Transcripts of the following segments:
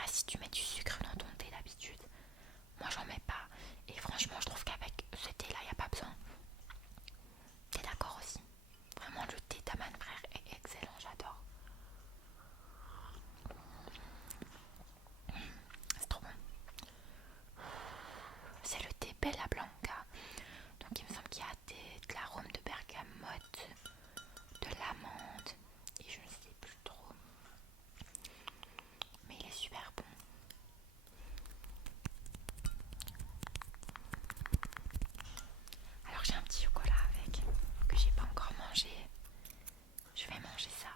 pas si tu mets du sucre dans ton thé d'habitude. Moi j'en mets pas. Et franchement je trouve qu'avec ce thé là il n'y a pas besoin. T'es d'accord aussi? Vraiment le thé d'Aman frère est excellent, j'adore. C'est trop bon. C'est le thé Bella Blanca. Donc il me semble qu'il y a de l'arôme de bergamote, de l'amande et je ne sais plus trop. Mais il est super bon. Alors j'ai un petit chocolat avec que j'ai pas encore mangé. Je vais manger ça.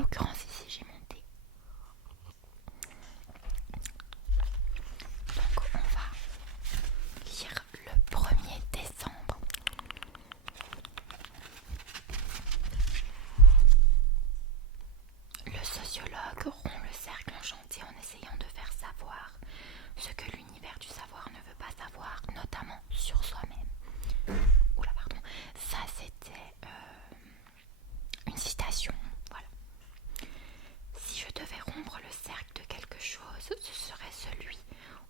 l'occurrence ici j'ai mon thé. Donc on va lire le 1er décembre. Le sociologue rompt le cercle enchanté en essayant de faire savoir ce que l'univers du savoir ne veut pas savoir, notamment sur soi-même. Oula, pardon. Ça, c'était une citation. Voilà. Si je devais rompre le cercle de quelque chose, ce serait celui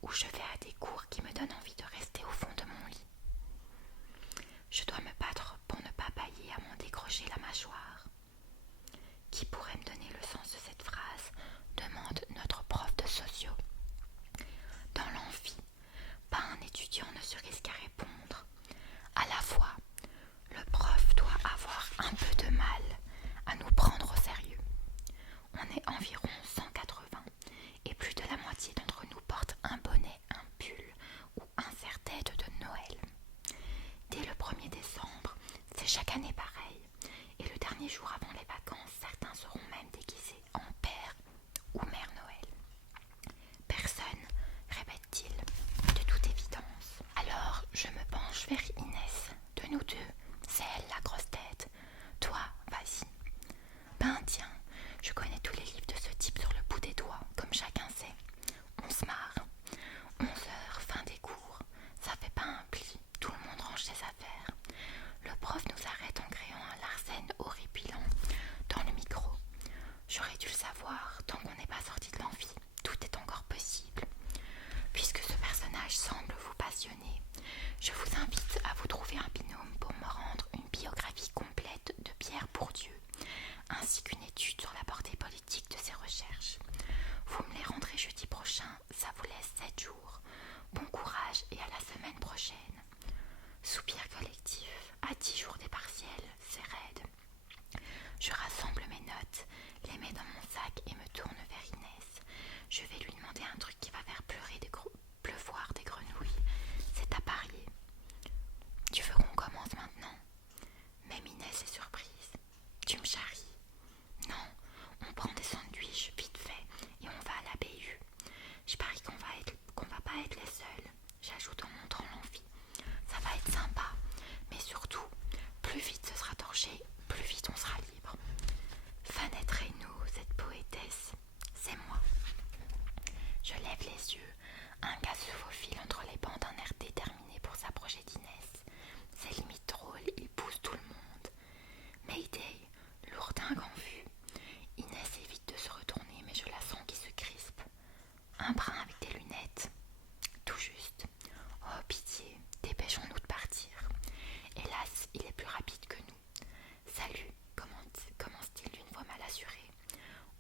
où je vais à des cours qui me donnent envie de rester au fond de mon lit. Je dois me battre pour ne pas bâiller à m'en décrocher la mâchoire. Qui pourrait me donner le sens de cette phrase ? Demande notre prof de socio. Dans l'amphi, pas un étudiant ne se risque à répondre. À la fois, le prof doit avoir un peu de mal à nous prendre au sérieux. On est environ 180 et plus de la moitié d'entre nous portent un bonnet, un pull ou un serre-tête de Noël. Dès le 1er décembre, c'est chaque année pareil. Et le dernier jour avant les vacances, certains seront même déguisés en père ou mère Noël. Personne, répète-t-il, de toute évidence. Alors, je me penche vers Inès. De nous deux, c'est elle la grosse tête. Toi, vas-y. Ben tiens, je connais tous les livres de ce type sur le bout des doigts, comme chacun sait. On se marre. 11h, fin des cours. Ça fait pas un pli. Tout le monde range ses affaires. Le prof nous arrête en créant un Larsen horripilant dans le micro. J'aurais dû le savoir, tant qu'on n'est pas sorti de l'amphi, tout est encore possible. Puisque ce personnage semble vous passionner, je vous invite à vous trouver un binôme pour me rendre une biographie complète de Pierre Bourdieu, ainsi qu'une étude sur la portée politique de ses recherches. Vous me les rendrez jeudi prochain, ça vous laisse 7 jours. Bon courage et à la semaine prochaine. Soupir collectif, à 10 jours des partiels, c'est raide. Je rassemble mes notes, les mets dans mon sac et me tourne vers Inès. Je vais lui demander un truc qui va faire pleuvoir des grenouilles. C'est à parier. Tu veux qu'on commence maintenant ? Même Inès est surprise. Tu me charries ? Non, on prend des sandwichs vite fait et on va à la BU. Je parie qu'on va pas être les seuls, j'ajoute en montrant l'amphi. Ça va être sympa, mais surtout, plus vite ce sera torché, plus vite on sera libre. Fanette Reynaud, cette poétesse, c'est moi. Je lève les yeux, un gars se faufile entre les bancs d'un air déterminé pour s'approcher d'Inès. C'est limite drôle, il pousse tout le monde. Mayday, lourdingue en vue. Inès évite de se retourner, mais je la sens qui se crispe. Un brin avec des lunettes. Tout juste. Oh pitié, dépêchons-nous de partir. Hélas, il est plus rapide que nous. Salut, commence-t-il d'une voix mal assurée.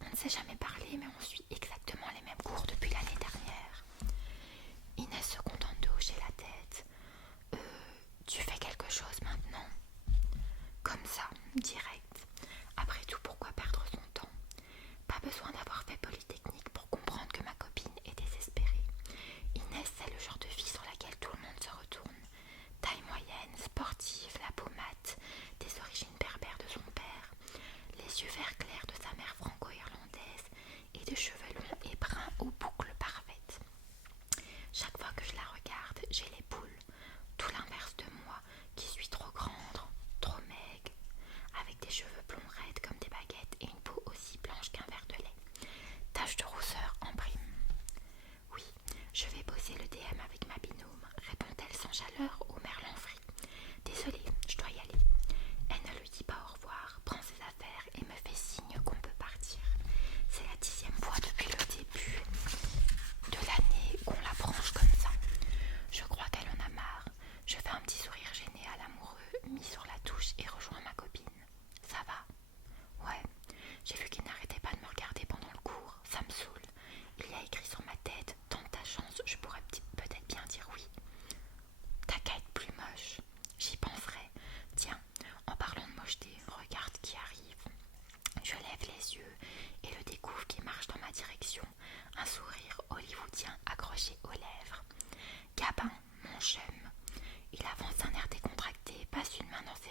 On ne s'est jamais parlé, mais on suit exactement les mêmes cours depuis l'année dernière. Inès se contente de hocher la tête. Tu fais quelque chose maintenant ? Comme ça, direct. Après tout, pourquoi perdre son temps ? Pas besoin d'avoir fait Polytechnique pour comprendre que ma copine est désespérée. Inès, c'est le genre de fille sur laquelle tout le monde se retourne. Taille moyenne, sportive, la peau mate, des origines berbères de son père, les yeux verts clairs de sa mère franco-irlandaise et des cheveux longs et bruns aux boucles parfaites. Chaque fois que je la regarde, j'ai les boules, tout l'inverse de moi qui suis trop grande, trop maigre, avec des cheveux blonds raides comme des baguettes et une peau aussi blanche qu'un verre de lait. Tache de rousseur en prime. Oui, je vais bosser le DM avec ma binôme, répond-elle sans chaleur au merlan frit. Désolée, je dois y aller. Elle ne lui dit pas au revoir, prend ses affaires et me fait signe qu'on peut partir. C'est la 10e fois depuis le début de l'année qu'on la branche comme ça. Je crois qu'elle en a marre. Je fais un petit sourire gêné à l'amoureux, mis sur la touche et rejoins ma copine. Ça va ? Ouais, j'ai vu qu'il n'arrêtait pas de me regarder pendant le cours. Ça me saoule. Il y a écrit sur ma tête, tente ta chance, je pourrais peut-être bien dire oui. T'as qu'à être plus moche. J'y penserai. Tiens, en parlant de mocheté, regarde qui arrive. Je lève les yeux et le découvre qui marche dans ma direction, un sourire hollywoodien accroché aux lèvres. Gabin, mon chum. Il avance d'un air décontracté, passe une main dans ses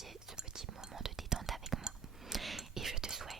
apprécié ce petit moment de détente avec moi. Et je te souhaite